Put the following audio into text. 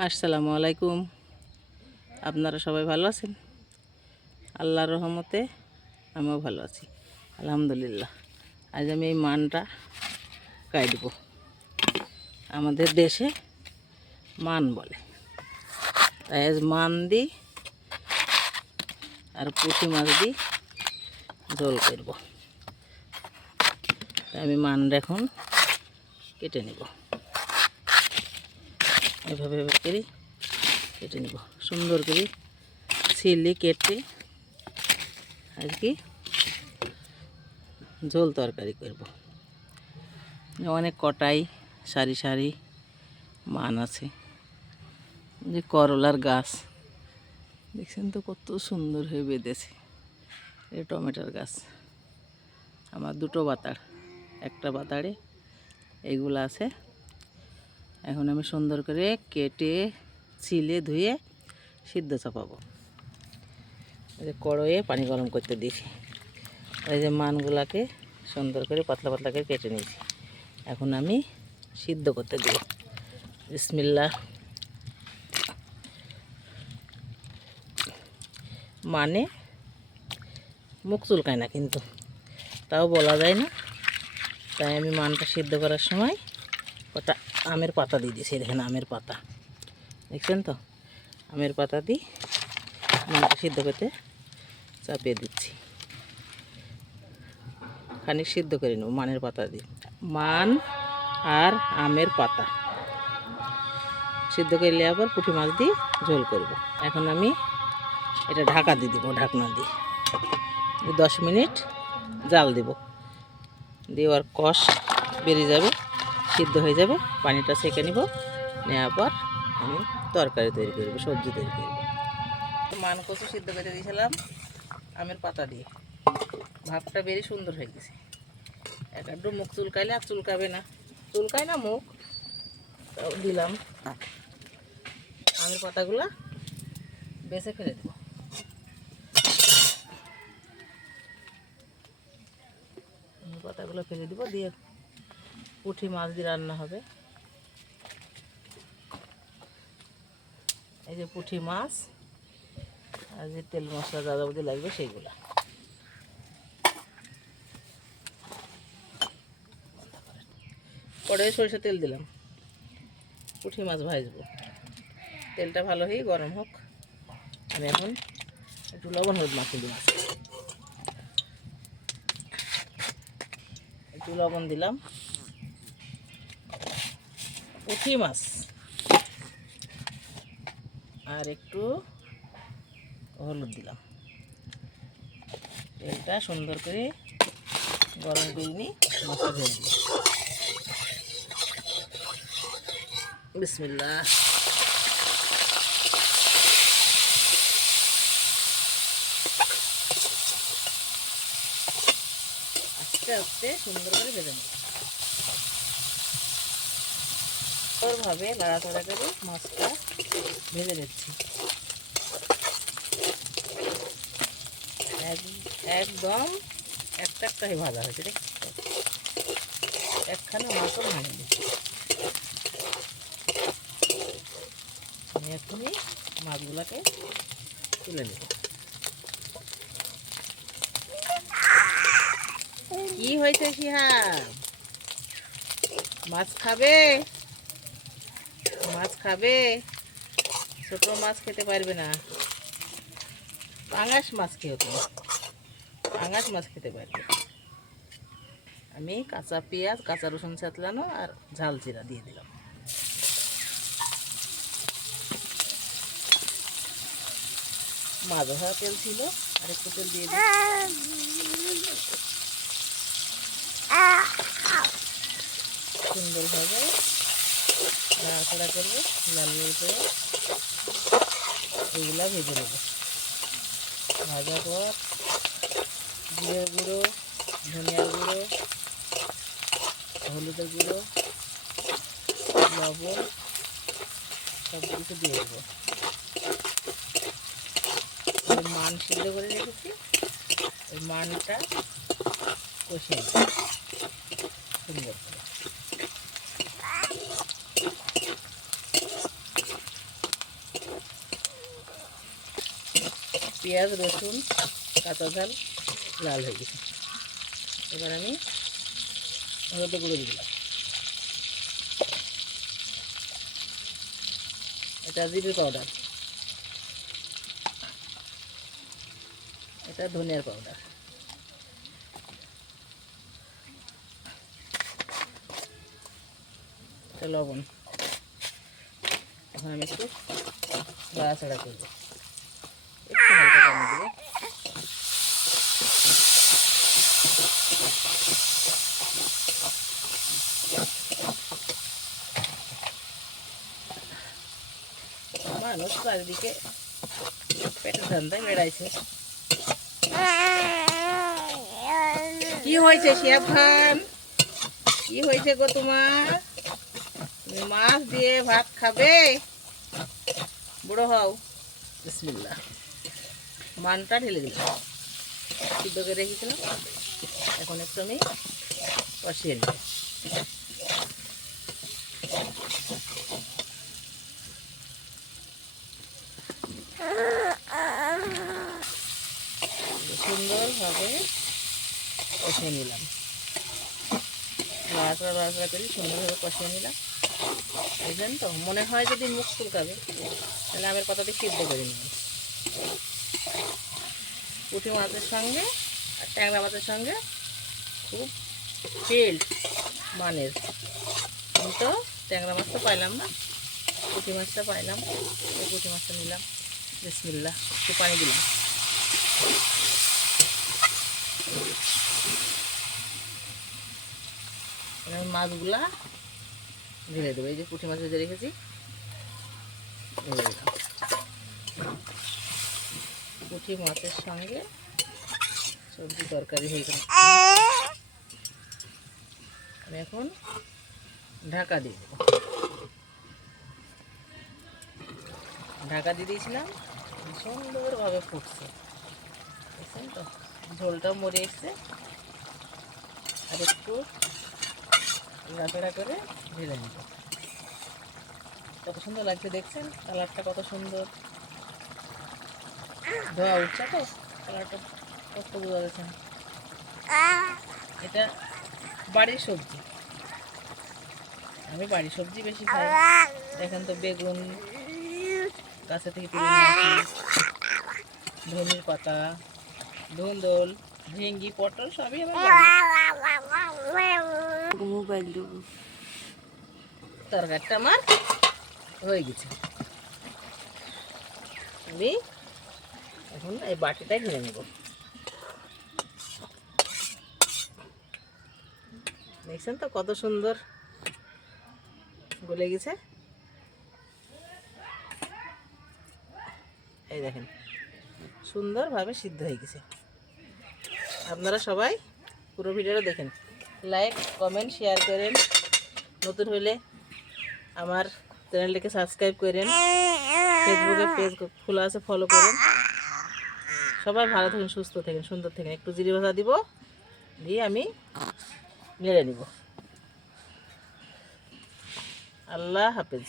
আসসালামু আলাইকুম। আপনারা সবাই ভালো আছেন? আল্লাহর রহমতে আমিও ভালো আছি, আলহামদুলিল্লাহ। আজ আমি এই মানটা কাটব আমাদের দেশে মান বলে। তাই আজ মান দিই আর পুঁটি মাছ দিই জল করব। আমি মানটা এখন কেটে নেব। এভাবে করে কেটে নেব। সুন্দর করে ছিলি, কেটে আর কি ঝোল তরকারি করব। অনেক কটাই সারি সারি মান আছে। যে করলার গাছ, দেখছেন তো কত সুন্দর হয়ে বেঁধেছে। এই টমেটোর গাছ, আমার দুটো বাতাড়, একটা বাতাড়ে এইগুলো আছে। এখন আমি সুন্দর করে কেটে, ছিলে, ধুয়ে সিদ্ধ চাপাবো। যে কড়াইয়ে পানি গরম করতে দিয়েছি। এই যে মানগুলাকে সুন্দর করে পাতলা পাতলা করে কেটে নিয়েছি। এখন আমি সিদ্ধ করতে দিব। বিসমিল্লা মানে মুখ চুলকায় না কিন্তু। তাও বলা যায় না। তাই আমি মানটা সিদ্ধ করার সময় কটা আমের পাতা দিয়ে দিয়েছি দেখেন আমের পাতা। দেখছেন তো? আমের পাতা দিই মানটা সিদ্ধ করতে চাপিয়ে দিচ্ছি। খানিক সিদ্ধ করে নেব, মানের পাতা দিয়ে। মান আর আমের পাতা। সিদ্ধ করলে আবার পুঁটি মাছ দিয়ে ঝোল করব। এখন আমি এটা ঢাকা দিয়ে দিব, ঢাকনা দিয়ে। দশ মিনিট জাল দেব। দেওয়ার কষ বেড়ে যাবে। সিদ্ধ হয়ে যাবে। পানিটা সেঁকে নিব। নেওয়ার পর আমি তরকারি তৈরি করব সবজি তৈরি করব মান কচু সিদ্ধ করে দিয়েছিলাম আমের পাতা দিয়ে। ভাবটা বেরিয়ে সুন্দর হয়ে গেছে। এক একটু মুখ চুলকাইলে আর চুলকাবে না। চুলকায় না মুখ, তাও দিলাম আমের পাতাগুলা বেছে ফেলে দেবো। পাতাগুলো ফেলে দিব, দিয়ে পুঁটি মাছ দিয়ে রান্না হবে। এই যে পুঁটি মাছ, আর যে তেল মশলা যা যাবতীয় লাগবে সেইগুলা। কড়াইয়ে সরিষা তেল দিলাম। পুঁটি মাছ ভাজবো। তেলটা ভালো হয়ে গরম হোক। আমি এখন একটু লবণ হলুদ মাখিয়ে দিই মাছ একটু লবণ দিলাম। পুঁটি মাছ। আর একটু হলুদ দিলাম। তেলটা সুন্দর করে গরম করে নিই বিসমিল্লাহ। আস্তে আস্তে সুন্দর করে ভেজে নেব সুন্দরভাবে নাড়াচাড়া করে মাছটা ভেজে নিচ্ছি। একদম একটা একটা ভাজা হয়েছে, দেখ। একখানে মাছও ভাঙেনি এখনই মাছগুলোকে তুলে নেব। কি হয়েছে শিহাব মাছ খাবে? মাছ খাবে, ছোট মাছ খেতে পারবে না। পাঙাশ মাছ খেয়ে তুমি। পাঙাশ মাছ খেতে পারবে। আমি কাঁচা পেঁয়াজ, কাঁচা রসুন ছাতলানো আর ঝাল জিরা দিয়ে দিলাম। মাছ ধরা তেল ছিল, আর একটু তেল দিয়ে দিই সুন্দরভাবে নাড়াচাড়া করব লাল করে এগুলা ভেজে নেব। ভাজার পর জিরের গুঁড়ো, ধনিয়ার গুঁড়ো, হলুদের গুঁড়ো, লবণ সব কিছু দিয়ে দেবো। মান সিদ্ধ করে রেখেছি। ওই মানটা কষে নেব। সুন্দর পেঁয়াজ, রসুন, কাঁচা ঝাল, লাল হয়ে গেছে। এবার আমি হলুদ গুঁড়ো দিলাম। এটা জিরে পাউডার। এটা ধনিয়ার পাউডার। এটা লবণ। এখন আমি একটু নাড়াচাড়া করব। হালকা পানি দেবো। মানুষ চারিদিকে পেটের ধান্দায় বেড়াইছে। কি হয়েছে শিয়াব খান কি হয়েছে গো তোমার? মাছ দিয়ে ভাত খাবে? বুড়ো হও। বিসমিল্লা মানটা ঢেলে দিলাম। সিদ্ধ করে রেখেছিলাম। এখন একটু আমি কষিয়ে নিই সুন্দরভাবে কষিয়ে নিলাম। লাড়াচাড়া লাড়াচাড়া করে সুন্দরভাবে কষিয়ে নিলাম। বুঝলেন তো, মনে হয় যদি মুখ চুলকাবে তাহলে আমের পাতাতে সিদ্ধ করে নিলাম পুঁটি মাছের সঙ্গে আর ট্যাংরা মাছের সঙ্গে খুব টেল মানের। কিন্তু ট্যাংরা মাছটা পাইলাম না, পুঁটি মাছটা পাইলাম, এই পুঁটি মাছটা নিলাম বিসমিল্লা একটু পানি দিলাম। মাছগুলা ঢেলে দেবো, এই যে পুঁটি মাছ ভেজে রেখেছি, ঢেলে দিলাম। পুঁটি মাছের সঙ্গে সবজি তরকারি হয়ে গেল। আমি এখন ঢাকা দিয়ে ঢাকা দিয়ে দিয়েছিলাম, সুন্দরভাবে ফুটছে। দেখছেন তো? ঝোলটাও মরে এসছে। আর একটু নাড়াচাড়া করে ঢেলে নিব। কত সুন্দর লাগছে দেখছেন? কালারটা কত সুন্দর। ধোয়া উঠছে তো কালারটা কত বোঝা যাচ্ছে না। এটা বাড়ির সবজি। আমি বাড়ির সবজি বেশি খাই। দেখেন তো বেগুন গাছে থেকে তুলে ধনির পাতা ধুন্দল ঝিঙ্গি পটল সবই আমার মোবাইল দেবো। তরকারিটা আমার হয়ে গেছে। আমি এখন এই বাটিটাই ধরে নেব। দেখছেন তো কত সুন্দর গলে গেছে? এই দেখেন, সুন্দরভাবে সিদ্ধ হয়ে গেছে। আপনারা সবাই পুরো ভিডিওটা দেখেন। লাইক কমেন্ট শেয়ার করেন। নতুন হইলে আমার চ্যানেলটিকে সাবস্ক্রাইব করেন। ফেসবুকে পেজ খোলা আছে ফলো করেন। সবাই ভালো থাকেন, সুস্থ থাকেন, সুন্দর থাকেন। একটু জিরে ভাজা দিব, দিয়ে আমি মেরে নিব। আল্লাহ হাফেজ।